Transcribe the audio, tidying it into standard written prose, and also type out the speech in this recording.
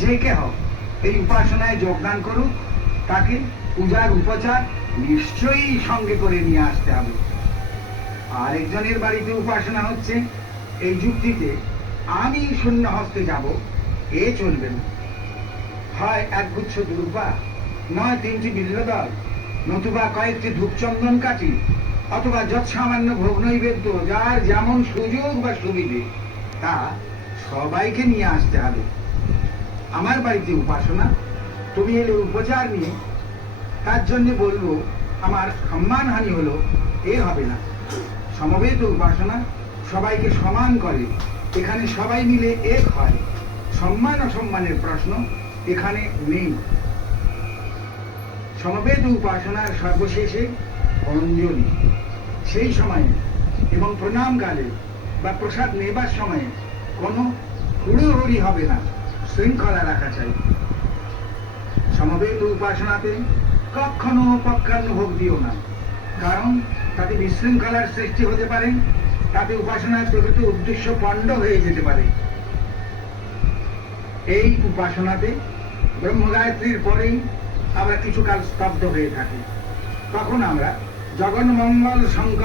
যে কে হোক এই উপাসনায় যোগদান করুক, তাকে পূজার উপচার নিশ্চয়ই সঙ্গে করে নিয়ে আসতে হবে। আরেকজনের বাড়িতে উপাসনা হচ্ছে, এই যুক্তিতে আমি শূন্য হস্তে যাব, এ চলবে না। হয় একগুচ্ছ দুর্বা, নয় 3টি বিল্লদল, নতুবা কয়েকটি ধূপচন্দন কাঠি, অথবা যৎসামান্য ভোগ নৈবেদ্য, যার যেমন সুযোগ বা সুবিধে তা সবাইকে নিয়ে আসতে হবে। আমার বাড়িতে উপাসনা, তুমি এলে উপচার নিয়ে, তার জন্য বলবো আমার সম্মানহানি হলো, এ হবে না। সমবেত উপাসনা সবাইকে সমান করে, এখানে সবাই মিলে এক হয়। সম্মান অসম্মানের প্রশ্ন এখানে নেই। সমবেত উপাসনার সর্বশেষে অঞ্জলি, সেই সময়ে এবং প্রণামকালে বা প্রসাদ নেবার সময়ে কোনো হুড়োহুড়ি হবে না, শৃঙ্খলা রাখা চাই। সমবেত উপাসনাতে কখনো পক্ষানুভোগ দিও না, কারণ তাতে বিশৃঙ্খলার সৃষ্টি হতে পারে, তাতে উপাসনার প্রকৃত উদ্দেশ্য পণ্ড হয়ে যেতে পারে। এই উপাসনাতে ব্রহ্মগায়ত্রীর পরেই আমরা কিছুকাল স্তব্ধ হয়ে থাকি। তখন আমরা জগন্মঙ্গল সংকল্প